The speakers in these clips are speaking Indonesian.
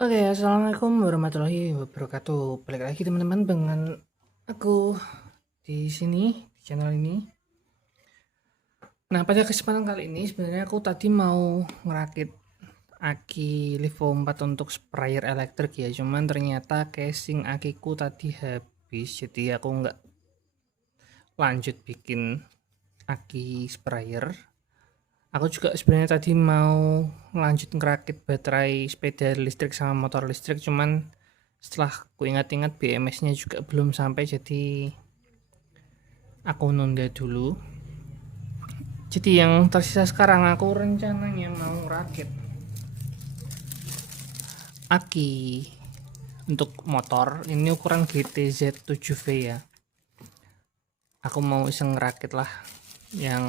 Oke, assalamualaikum warahmatullahi wabarakatuh. Balik lagi teman-teman dengan aku di sini di channel ini. Nah, pada kesempatan kali ini sebenarnya aku tadi mau ngerakit aki Livo 4 untuk sprayer elektrik ya. Cuman ternyata casing akiku tadi habis, jadi aku nggak lanjut bikin aki sprayer. Aku juga sebenarnya tadi mau lanjut ngerakit baterai sepeda listrik sama motor listrik, cuman setelah ku ingat-ingat BMS-nya juga belum sampai, jadi aku nunda dulu. Jadi yang tersisa sekarang aku rencananya mau rakit aki untuk motor. Ini ukuran GTZ 7V ya. Aku mau iseng ngerakit lah, yang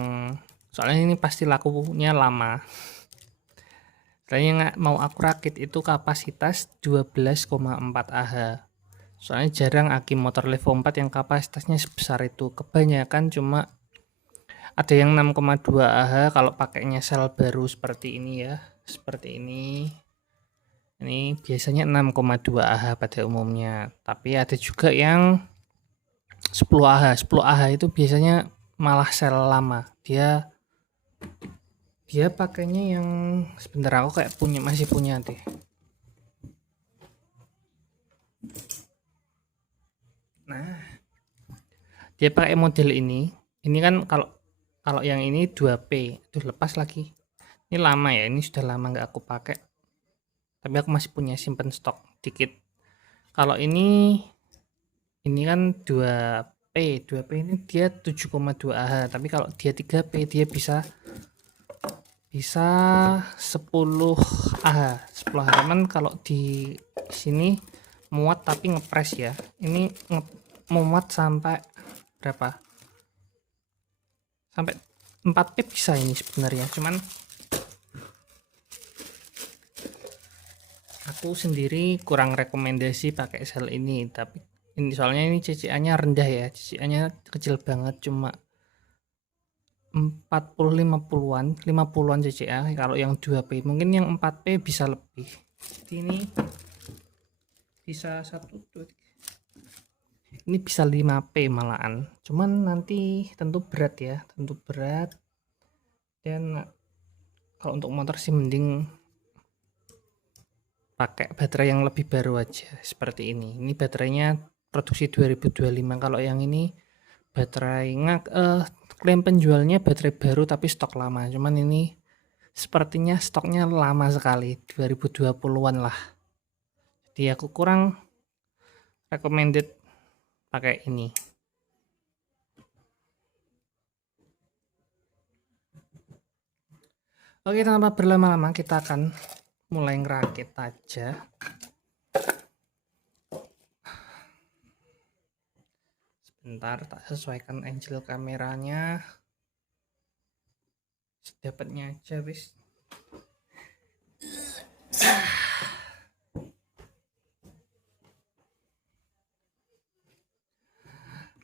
soalnya ini pasti lakunya lama. Dan yang mau aku rakit itu kapasitas 12,4 Ah. Soalnya jarang aki motor Levo 4 yang kapasitasnya sebesar itu. Kebanyakan cuma ada yang 6,2 Ah kalau pakainya sel baru seperti ini ya. Seperti ini. Ini biasanya 6,2 Ah pada umumnya. Tapi ada juga yang 10 Ah. 10 Ah itu biasanya malah sel lama. Dia pakainya yang sebentar, aku kayak masih punya deh. Nah, dia pakai model ini. Ini kan kalau kalau yang ini 2P. Tuh lepas lagi. Ini lama ya, ini sudah lama nggak aku pakai. Tapi aku masih punya simpen stok dikit. Kalau ini kan 2P. 2P ini dia 7,2 Ah, tapi kalau dia 3P dia bisa 10 Ah. 10 Ah. Cuman kalau di sini muat tapi ngepres ya. Ini muat sampai berapa? Sampai 4P bisa ini sebenarnya. Cuman aku sendiri kurang rekomendasi pakai sel ini, tapi ini soalnya ini CCA-nya rendah ya. CCA-nya kecil banget, cuma 40 50-an, 50-an CCA. Kalau yang 2P, mungkin yang 4P bisa lebih. Jadi ini bisa 1 2 3. Ini bisa 5P malahan. Cuman nanti tentu berat ya, tentu berat. Dan kalau untuk motor sih mending pakai baterai yang lebih baru aja seperti ini. Ini baterainya produksi 2025. Kalau yang ini baterai klaim penjualnya baterai baru tapi stok lama. Cuman ini sepertinya stoknya lama sekali, 2020-an lah. Jadi aku kurang recommended pakai ini. Oke, tanpa berlama-lama kita akan mulai ngerakit aja. Sebentar, tak sesuaikan angle kameranya. Sedapatnya aja, wis.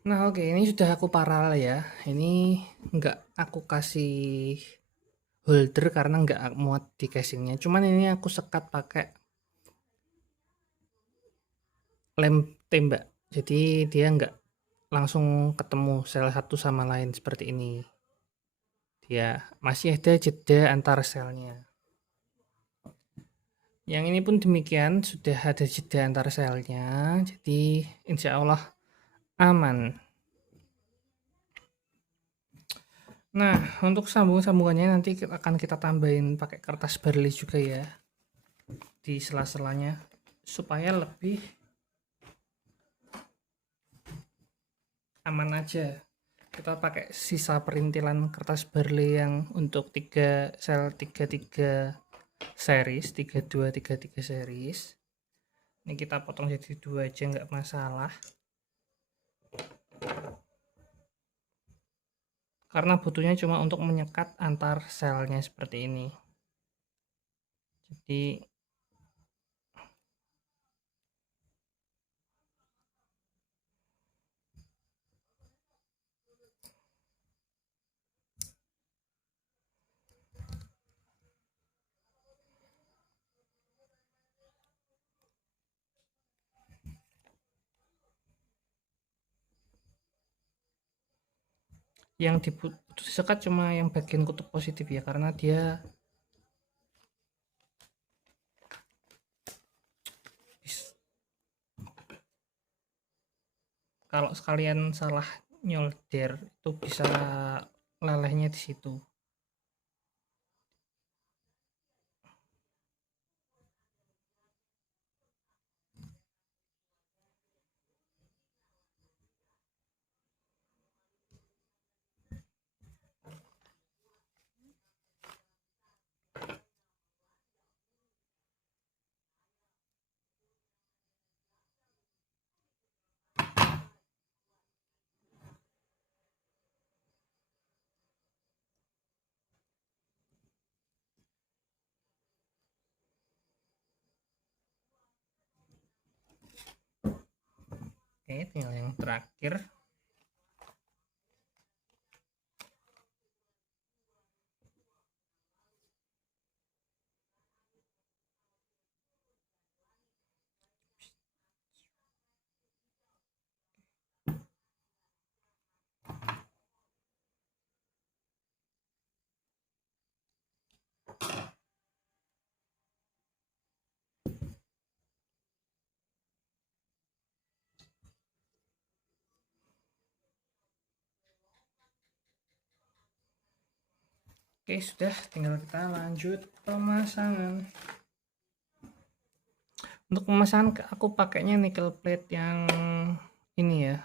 Nah, oke, ini sudah aku paralel ya. Ini enggak aku kasih holder karena enggak muat di casingnya. Cuman ini aku sekat pakai lem tembak. Jadi dia enggak langsung ketemu sel satu sama lain seperti ini. Dia masih ada jeda antar selnya. Yang ini pun demikian, sudah ada jeda antar selnya. Jadi insya Allah aman. Nah, untuk sambungannya nanti akan kita tambahin pakai kertas barley juga ya di sela-selanya supaya lebih aman aja. Kita pakai sisa perintilan kertas barley yang untuk 3 sel 33 series, 3233 series. Ini kita potong jadi 2 aja nggak masalah. Karena butuhnya cuma untuk menyekat antar selnya seperti ini. Jadi yang disekat cuma yang bagian kutub positif ya, karena dia kalau sekalian salah nyolder itu bisa lelehnya di situ. Oke, tinggal yang terakhir. Oke, sudah, tinggal kita lanjut pemasangan. Untuk pemasangan aku pakainya nickel plate yang ini ya,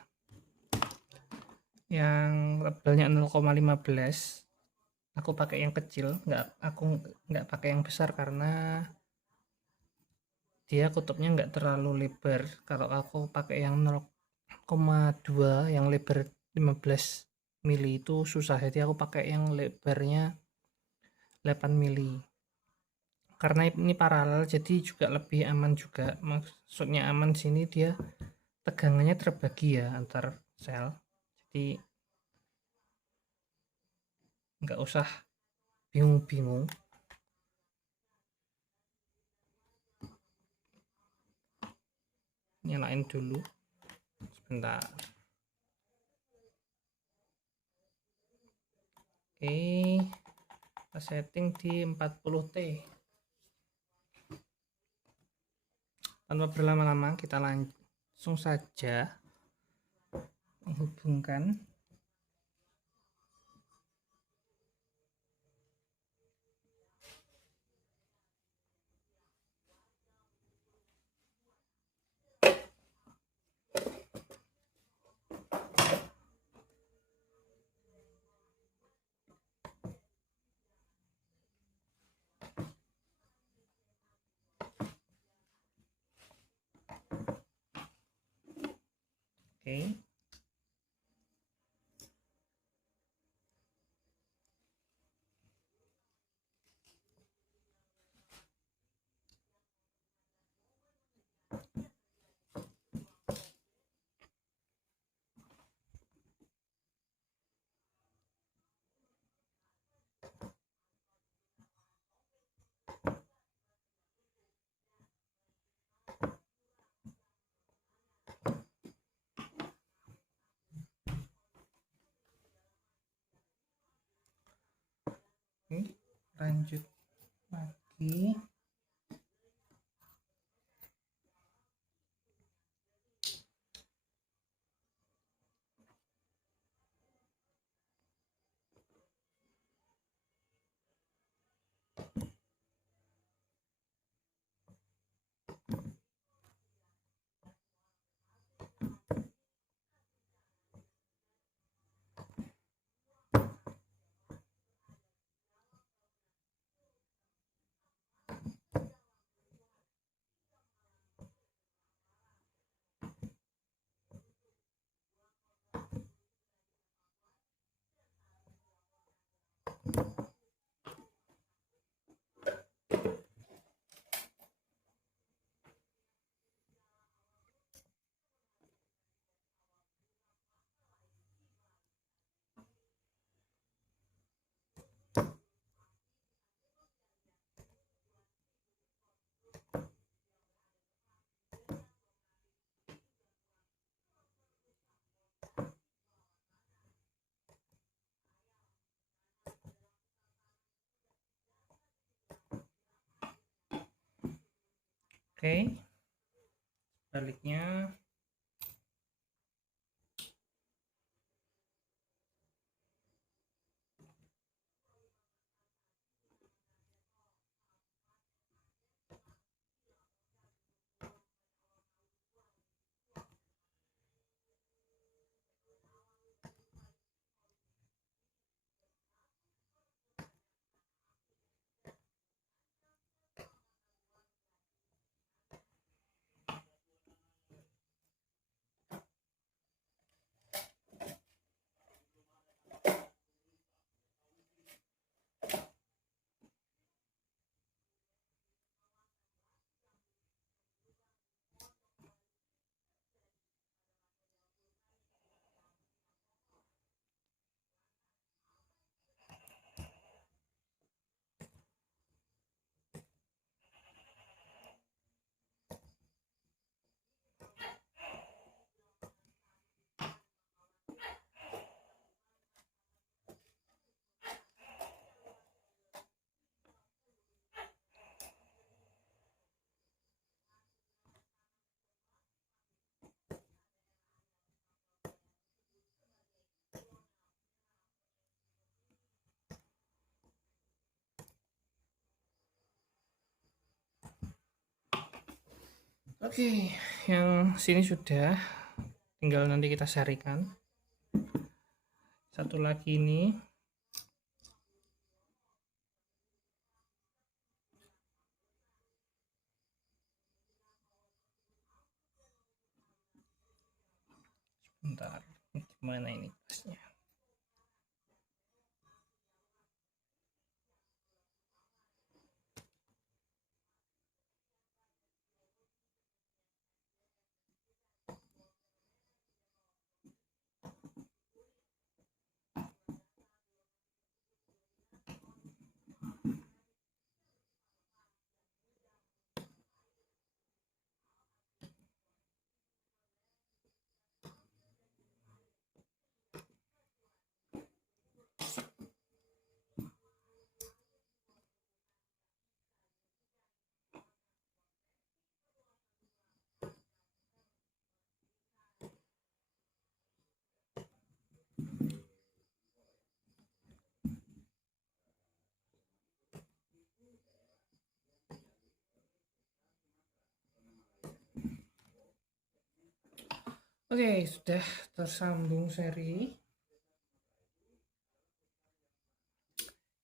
yang labelnya 0,15. Aku pakai yang kecil, aku nggak pakai yang besar karena dia kutubnya nggak terlalu lebar. Kalau aku pakai yang 0,2 yang lebar 15 mili itu susah, jadi aku pakai yang lebarnya 8 mili. Karena ini paralel jadi juga lebih aman juga. Maksudnya aman sini dia tegangannya terbagi ya antar sel. Jadi nggak usah bingung-bingung. Nyalain dulu sebentar. Oke, kita setting di 40T. Tanpa berlama-lama kita langsung saja menghubungkan. Oke. Oke, lanjut lagi. Oke, baliknya. Oke, yang sini sudah, tinggal nanti kita sarikan. Satu lagi ini, sebentar, gimana ini pasnya? Oke, sudah tersambung seri.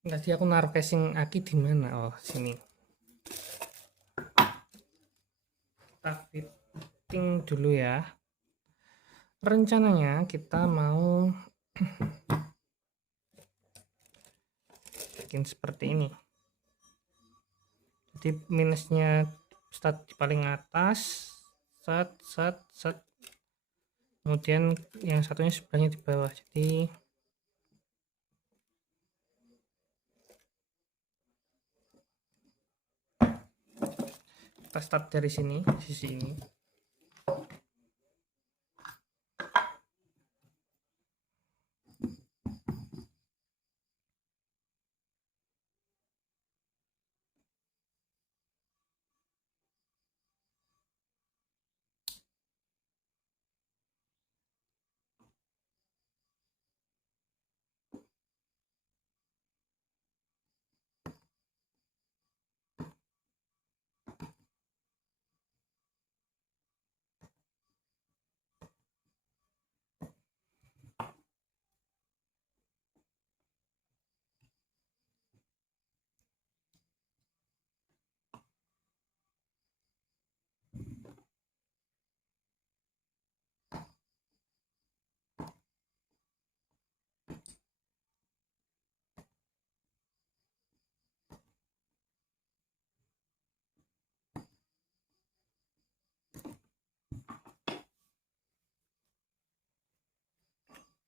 Tadi aku naruh casing aki di mana? Oh, sini. Kita fitting dulu ya. Rencananya kita mau bikin seperti ini. Jadi minusnya start di paling atas, set. Kemudian yang satunya sebelahnya di bawah. Jadi kita start dari sini, sisi ini.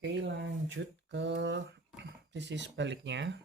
Oke, lanjut ke sisi sebaliknya.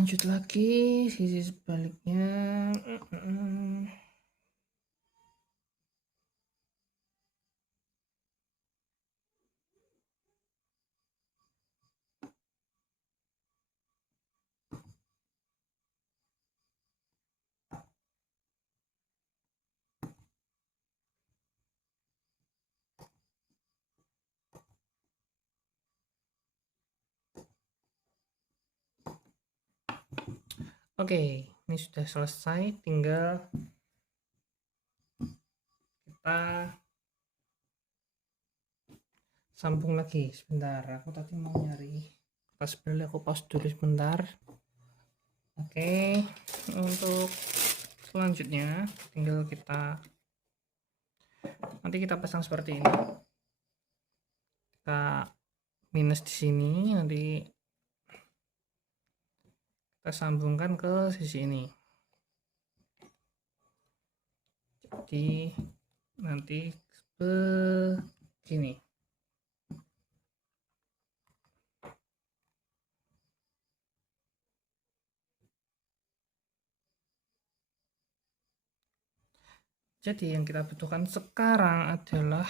lanjut lagi sisi sebaliknya. Oke, ini sudah selesai, tinggal kita sambung lagi. Sebentar, aku tadi mau nyari tas beli, aku pause dulu sebentar. Oke, untuk selanjutnya tinggal nanti kita pasang seperti ini. Kita minus di sini, nanti kita sambungkan ke sisi ini. Jadi nanti begini. Jadi yang kita butuhkan sekarang adalah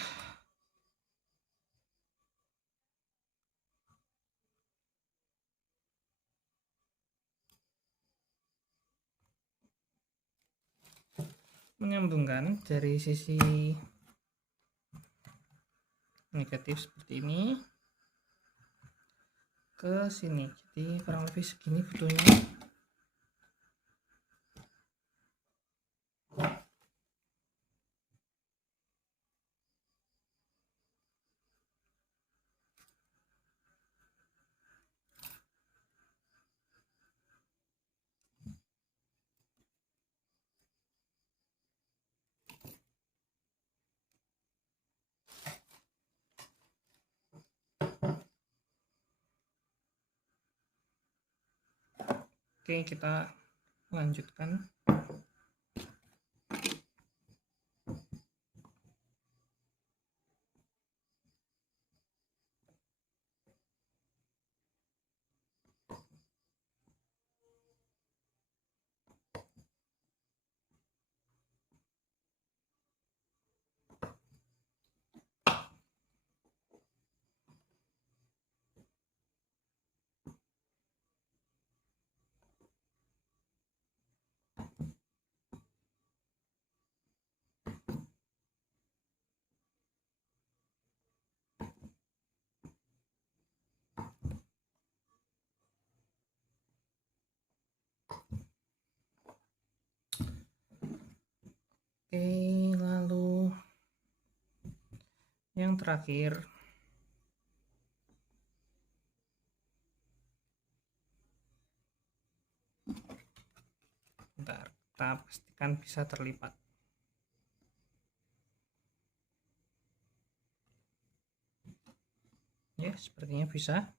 menyambungkan dari sisi negatif seperti ini ke sini. Jadi kurang lebih segini butuhnya. Oke, kita lanjutkan. Oke, lalu yang terakhir, bentar, kita pastikan bisa terlipat. Ya, sepertinya bisa.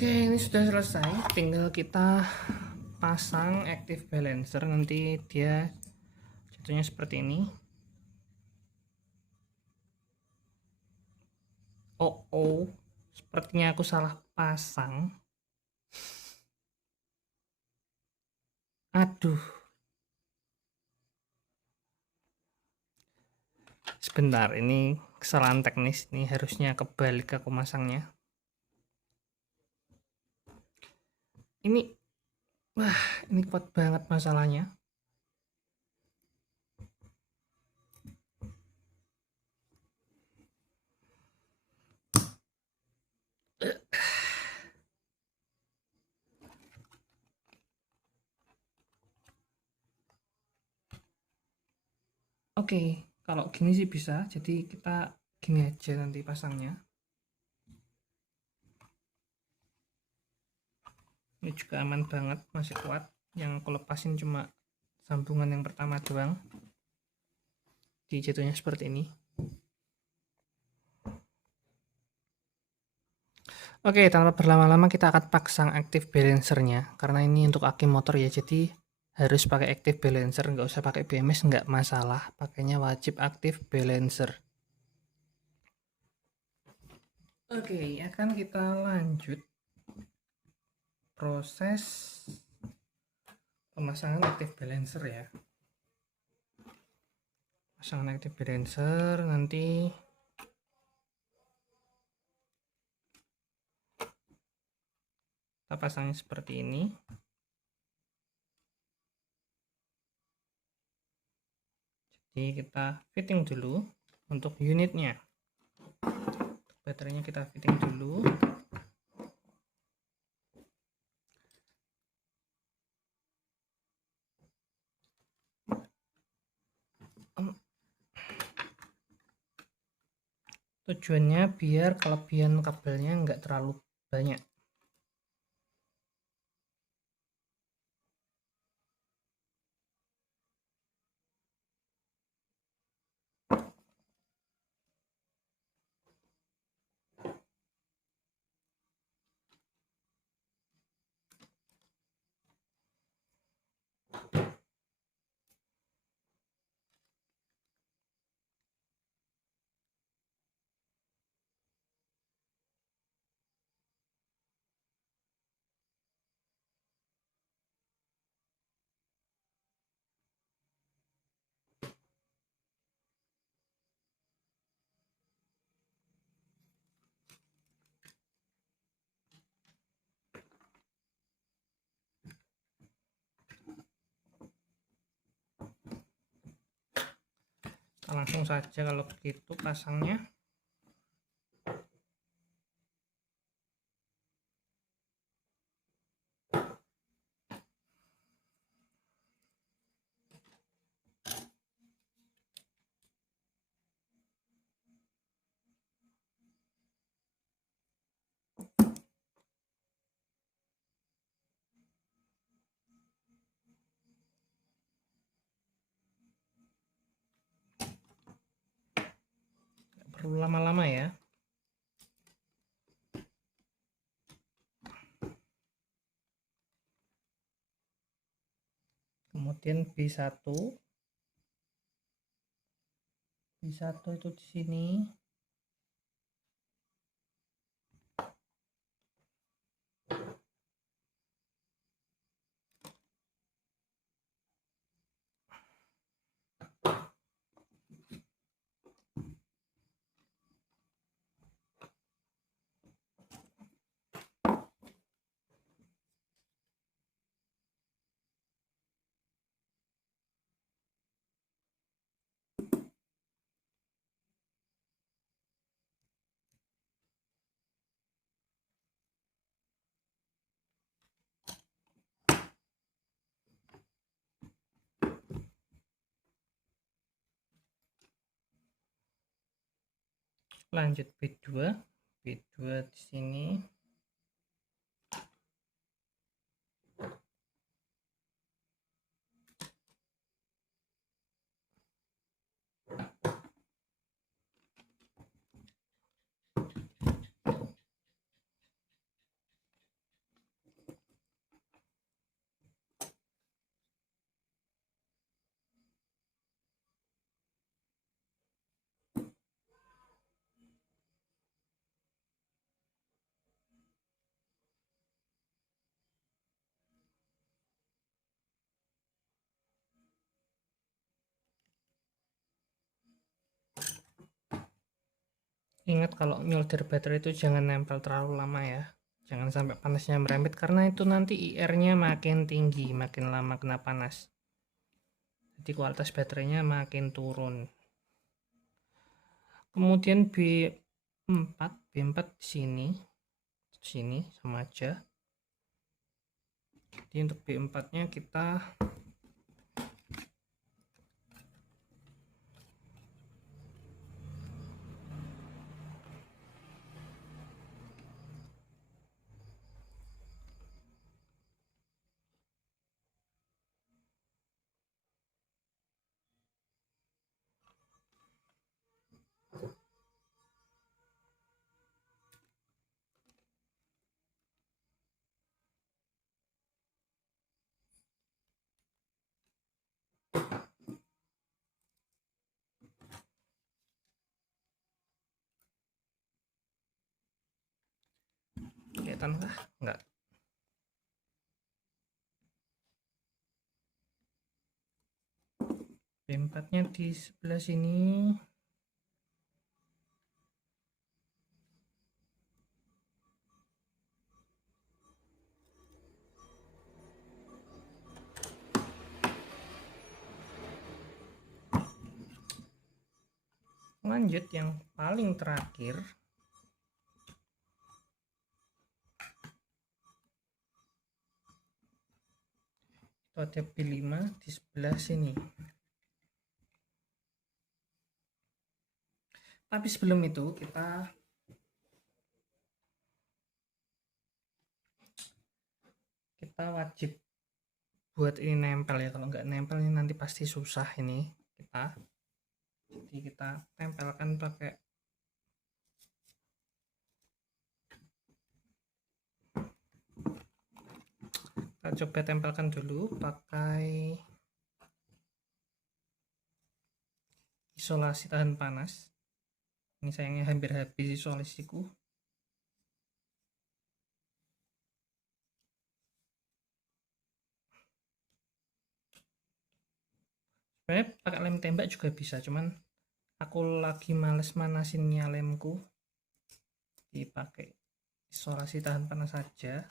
Oke, ini sudah selesai. Tinggal kita pasang active balancer. Nanti dia jatuhnya seperti ini. Oh, sepertinya aku salah pasang. Aduh. Sebentar, ini kesalahan teknis. Ini harusnya kebalik aku masangnya. Ini kuat banget masalahnya. Oke, kalau gini sih bisa. Jadi kita gini aja nanti pasangnya. Ini juga aman banget, masih kuat. Yang aku lepasin cuma sambungan yang pertama doang. Jadi jatuhnya seperti ini. Oke, tanpa berlama-lama kita akan pasang active balancernya. Karena ini untuk aki motor ya, jadi harus pakai active balancer, nggak usah pakai BMS, nggak masalah. Pakainya wajib active balancer. Oke, akan kita lanjut proses pemasangan active balancer ya. Pasangan active balancer nanti kita pasangnya seperti ini. Jadi kita fitting dulu untuk unitnya. Baterainya kita fitting dulu. Tujuannya biar kelebihan kabelnya nggak terlalu banyak. Kita langsung saja kalau begitu pasangnya. Perlu lama-lama ya. Kemudian B1 itu di sini. Lanjut B2 di sini. Ingat kalau nyolder baterai itu jangan nempel terlalu lama ya. Jangan sampai panasnya merembet karena itu nanti IR-nya makin tinggi, makin lama kena panas. Jadi kualitas baterainya makin turun. Kemudian B4 di sini sama aja. Jadi untuk B4-nya kita kelihatan kah? Enggak. B4-nya di sebelah sini. Lanjut yang paling terakhir. Itu ada B5 di sebelah sini. Tapi sebelum itu kita wajib buat ini nempel ya. Kalau nggak nempel ini nanti pasti susah ini kita. Jadi kita tempelkan pakai kita coba tempelkan dulu pakai isolasi tahan panas. Ini sayangnya hampir habis isolasiku. Sebenarnya pakai lem tembak juga bisa, cuman aku lagi males manasinnya lemku, dipakai isolasi tahan panas saja.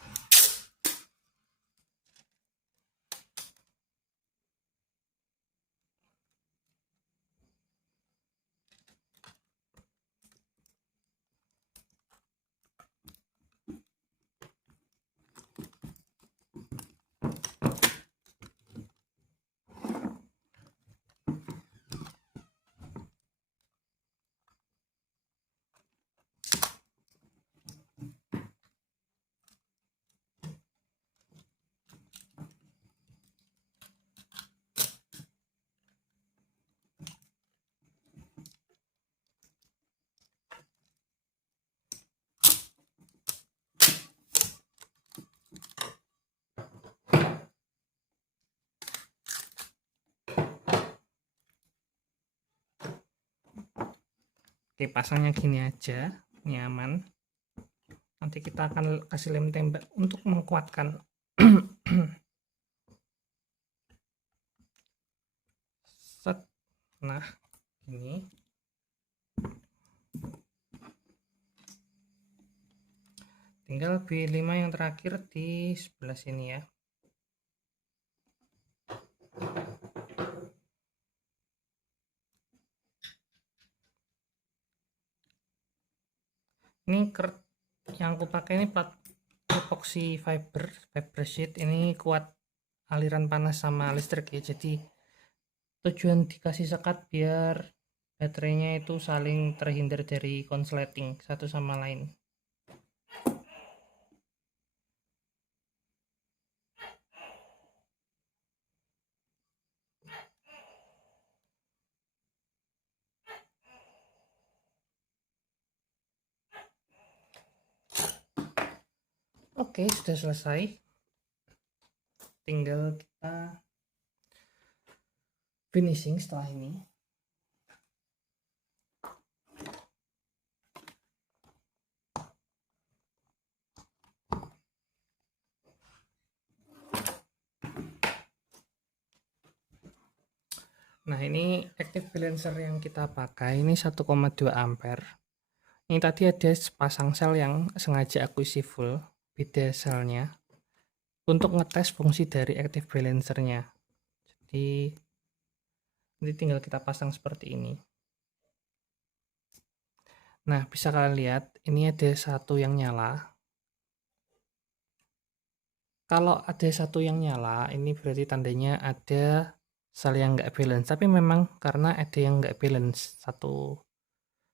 Oke, pasangnya gini aja, nyaman. Nanti kita akan kasih lem tembak untuk menguatkan. Set. Nah, ini tinggal B5 yang terakhir di sebelah sini ya. Ini yang aku pakai ini plat epoxy fiber sheet. Ini kuat aliran panas sama listrik ya. Jadi tujuan dikasih sekat biar baterainya itu saling terhindar dari konsleting satu sama lain. Oke, sudah selesai. Tinggal kita finishing setelah ini. Nah, ini active balancer yang kita pakai ini 1,2 ampere. Ini tadi ada sepasang sel yang sengaja aku isi full, beda selnya, untuk ngetes fungsi dari active balancernya. Jadi ini tinggal kita pasang seperti ini. Nah, bisa kalian lihat ini ada satu yang nyala. Kalau ada satu yang nyala, ini berarti tandanya ada sel yang nggak balance. Tapi memang karena ada yang nggak balance satu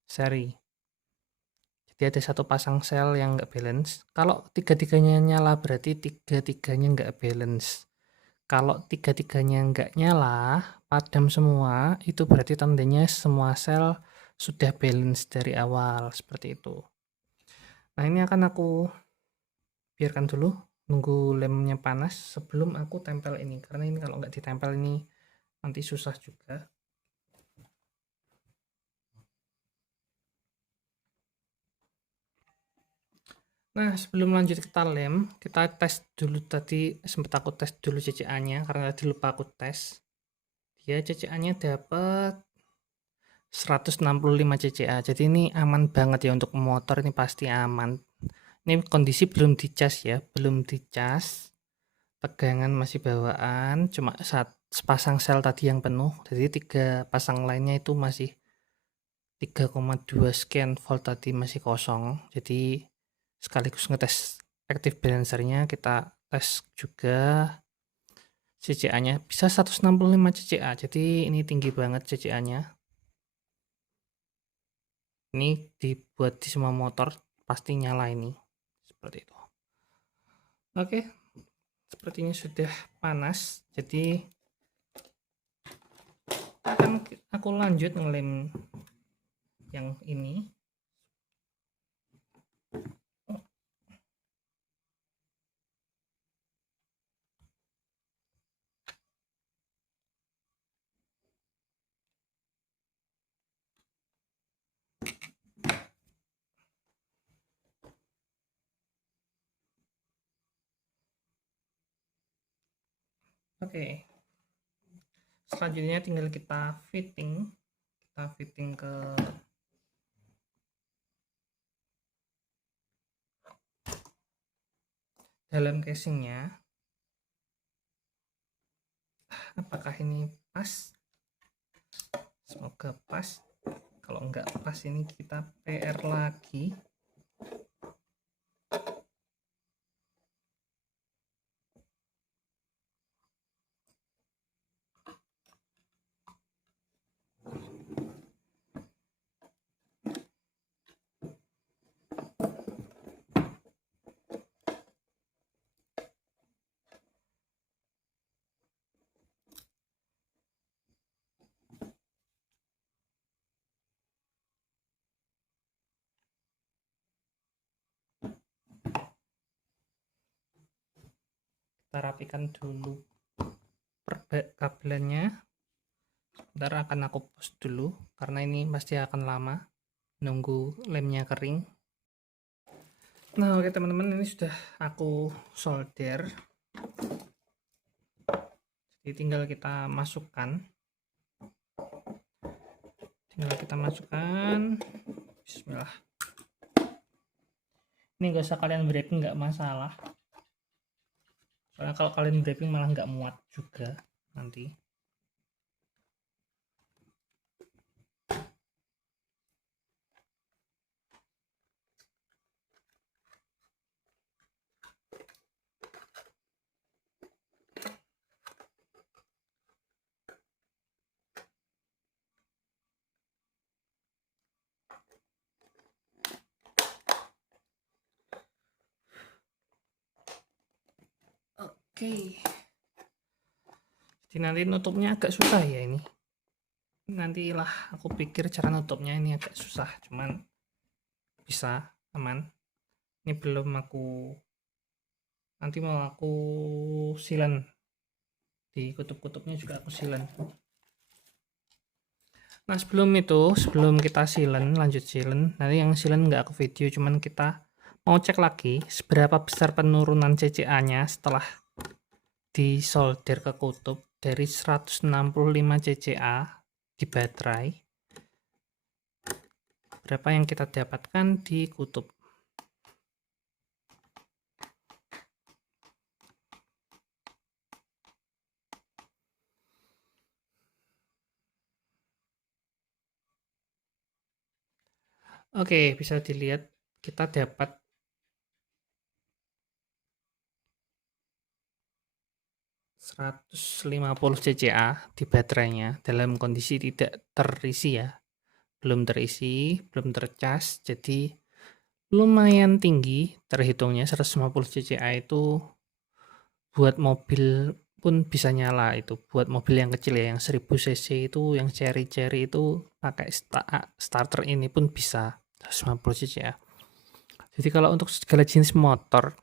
seri. Jadi ada satu pasang sel yang nggak balance. Kalau tiga-tiganya nyala berarti tiga-tiganya nggak balance. Kalau tiga-tiganya nggak nyala, padam semua, itu berarti tandanya semua sel sudah balance dari awal, seperti itu. Nah, ini akan aku biarkan dulu, nunggu lemnya panas sebelum aku tempel ini. Karena ini kalau nggak ditempel ini nanti susah juga. Nah, sebelum lanjut kita lem, kita tes dulu. Tadi sempat aku tes dulu CCA-nya karena tadi lupa aku tes. Dia CCA-nya dapat 165 CCA. Jadi ini aman banget ya untuk motor, ini pasti aman. Ini kondisi belum dicas ya, belum dicas. Tegangan masih bawaan, cuma sepasang sel tadi yang penuh. Jadi 3 pasang lainnya itu masih 3,2 sekian volt tadi masih kosong. Jadi sekaligus ngetes active balancernya, kita tes juga CCA-nya bisa 165 CCA. Jadi ini tinggi banget CCA-nya. Ini dibuat di semua motor pasti nyala ini. Seperti itu. Oke, sepertinya sudah panas. Jadi aku lanjut ngelem yang ini. Oke, selanjutnya tinggal kita fitting ke dalam casingnya. Apakah ini pas? Semoga pas. Kalau nggak pas ini kita PR lagi. Kita rapikan dulu kabelannya. Ntar akan aku post dulu karena ini pasti akan lama nunggu lemnya kering. Nah, oke teman-teman, ini sudah aku solder. Jadi tinggal kita masukkan. Bismillah. Ini gak usah kalian wrapping, nggak masalah. Soalnya kalau kalian wrapping malah nggak muat juga nanti. Oke. Jadi nanti nutupnya agak susah ya ini. Nantilah aku pikir cara nutupnya ini agak susah, cuman bisa aman. Ini belum nanti mau aku silen di kutub-kutubnya juga aku silen. Nah sebelum kita lanjut silen, nanti yang silen nggak aku video, cuman kita mau cek lagi seberapa besar penurunan CCA-nya setelah disolder ke kutub dari 165 CCA di baterai. Berapa yang kita dapatkan di kutub. Oke, bisa dilihat kita dapat 150 CCA di baterainya dalam kondisi tidak terisi ya. Belum terisi, belum tercas, jadi lumayan tinggi terhitungnya. 150 CCA itu buat mobil pun bisa nyala. Itu buat mobil yang kecil ya, yang 1000 cc itu, yang cherry itu pakai starter ini pun bisa 150 CCA. Jadi kalau untuk segala jenis motor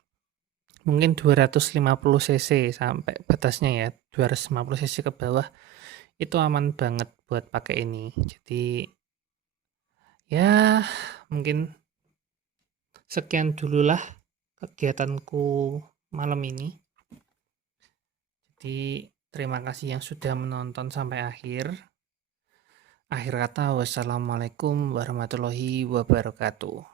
mungkin 250 cc sampai batasnya ya, 250 cc ke bawah itu aman banget buat pakai ini. Jadi ya mungkin sekian dulu lah kegiatanku malam ini. Jadi terima kasih yang sudah menonton sampai akhir. Akhir kata, wassalamualaikum warahmatullahi wabarakatuh.